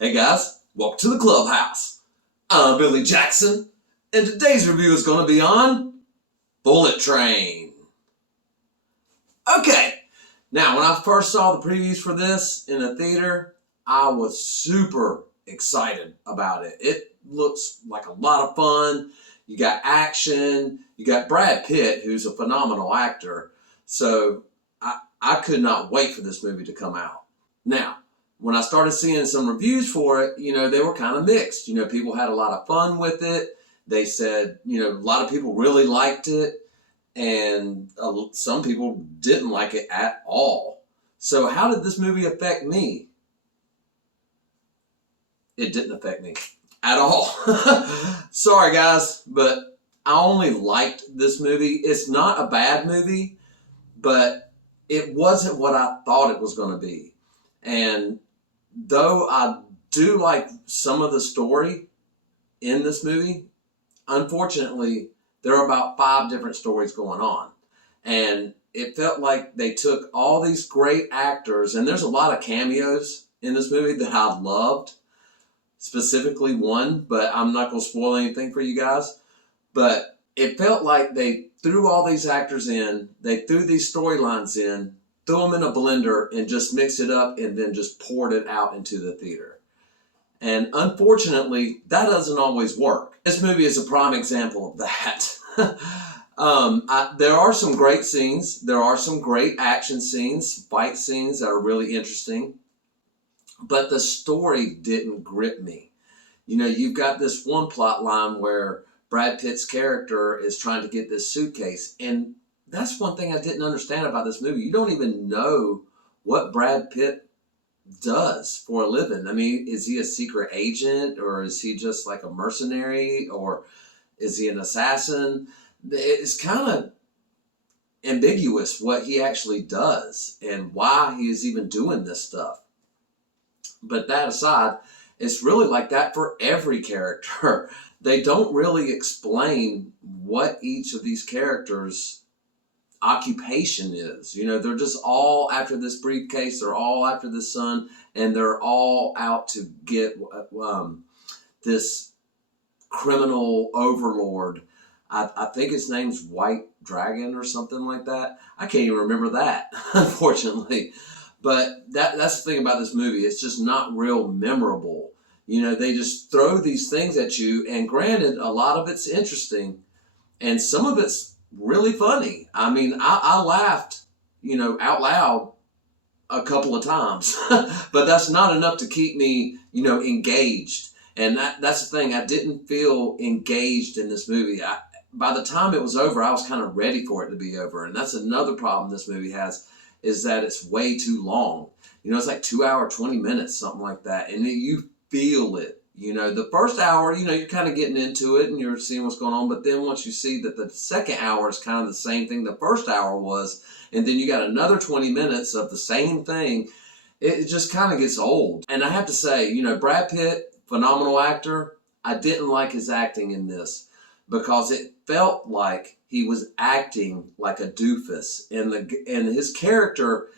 Hey guys, welcome to the clubhouse. I'm Billy Jackson, and today's review is going to be on Bullet Train. Okay, now when I first saw the previews for this in the theater, I was super excited about it. It looks like a lot of fun. You got action, you got Brad Pitt, who's a phenomenal actor. So I could not wait for this movie to come out. Now, when I started seeing some reviews for it, they were kind of mixed. People had a lot of fun with it. They said, a lot of people really liked it, and some people didn't like it at all. So how did this movie affect me? It didn't affect me at all. Sorry, guys, but I only liked this movie. It's not a bad movie, but it wasn't what I thought it was going to be. And though I do like some of the story in this movie, unfortunately, there are about 5 different stories going on. And it felt like they took all these great actors, and there's a lot of cameos in this movie that I loved, specifically one, but I'm not going to spoil anything for you guys. But it felt like they threw all these actors in, they threw these storylines in, threw them in a blender and just mixed it up and then just poured it out into the theater. And unfortunately, that doesn't always work. This movie is a prime example of that. There are some great scenes. There are some great action scenes, fight scenes that are really interesting. But the story didn't grip me. You've got this one plot line where Brad Pitt's character is trying to get this suitcase, and that's one thing I didn't understand about this movie. You don't even know what Brad Pitt does for a living. I mean, is he a secret agent, or is he just like a mercenary, or is he an assassin? It's kind of ambiguous what he actually does and why he is even doing this stuff. But that aside, it's really like that for every character. They don't really explain what each of these characters' occupation is. They're just all after this briefcase, they're all after this son, and they're all out to get this criminal overlord. I think his name's White Dragon or something like that. I can't even remember that, unfortunately. But that's the thing about this movie. It's just not real memorable. They just throw these things at you, and granted, a lot of it's interesting, and some of it's really funny. I mean, I laughed, out loud a couple of times, but that's not enough to keep me, engaged. And that's the thing. I didn't feel engaged in this movie. By the time it was over, I was kind of ready for it to be over. And that's another problem this movie has, is that it's way too long. It's like 2 hours, 20 minutes, something like that. And you feel it. The first hour, you're kind of getting into it and you're seeing what's going on. But then once you see that the second hour is kind of the same thing the first hour was, and then you got another 20 minutes of the same thing, it just kind of gets old. And I have to say, Brad Pitt, phenomenal actor. I didn't like his acting in this because it felt like he was acting like a doofus. And his character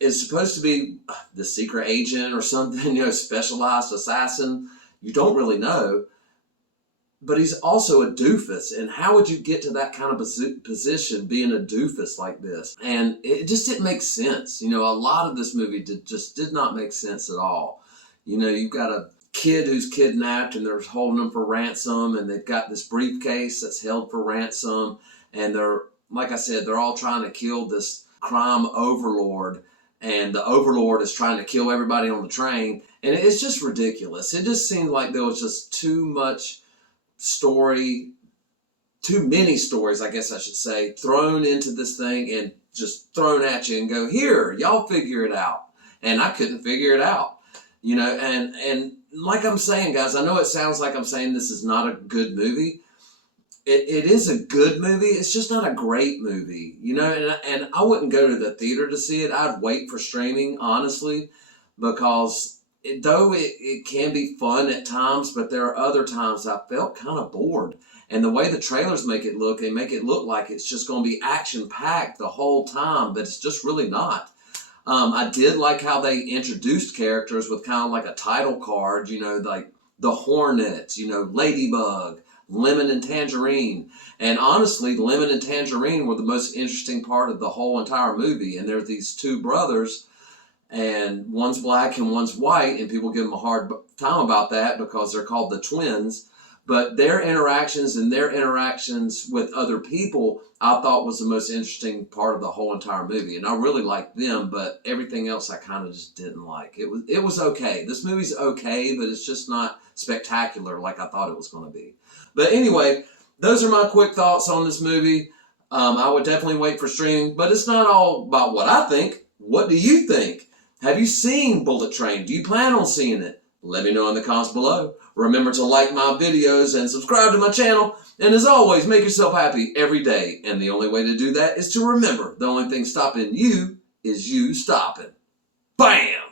is supposed to be the secret agent or something, specialized assassin. You don't really know. But he's also a doofus. And how would you get to that kind of position, being a doofus like this? And it just didn't make sense. A lot of this movie just did not make sense at all. You've got a kid who's kidnapped and they're holding him for ransom, and they've got this briefcase that's held for ransom. And they're, like I said, they're all trying to kill this crime overlord. And the overlord is trying to kill everybody on the train. And it's just ridiculous. It just seemed like there was just too much story, too many stories, I guess I should say, thrown into this thing and just thrown at you and go, here, y'all figure it out. And I couldn't figure it out. And like I'm saying, guys, I know it sounds like I'm saying this is not a good movie. It is a good movie. It's just not a great movie, and I wouldn't go to the theater to see it. I'd wait for streaming, honestly, because though it can be fun at times, but there are other times I felt kind of bored. And the way the trailers make it look like it's just going to be action-packed the whole time, but it's just really not. I did like how they introduced characters with kind of like a title card, you know, like the Hornets, you know, Ladybug, Lemon and Tangerine. And honestly, Lemon and Tangerine were the most interesting part of the whole entire movie. And there's these two brothers, and one's black and one's white, and people give them a hard time about that because they're called the twins. But their interactions with other people, I thought was the most interesting part of the whole entire movie. And I really liked them, but everything else I kind of just didn't like. It was okay. This movie's okay, but it's just not spectacular like I thought it was going to be. But anyway, those are my quick thoughts on this movie. I would definitely wait for streaming, but it's not all about what I think. What do you think? Have you seen Bullet Train? Do you plan on seeing it? Let me know in the comments below. Remember to like my videos and subscribe to my channel. And as always, make yourself happy every day. And the only way to do that is to remember the only thing stopping you is you stopping. Bam!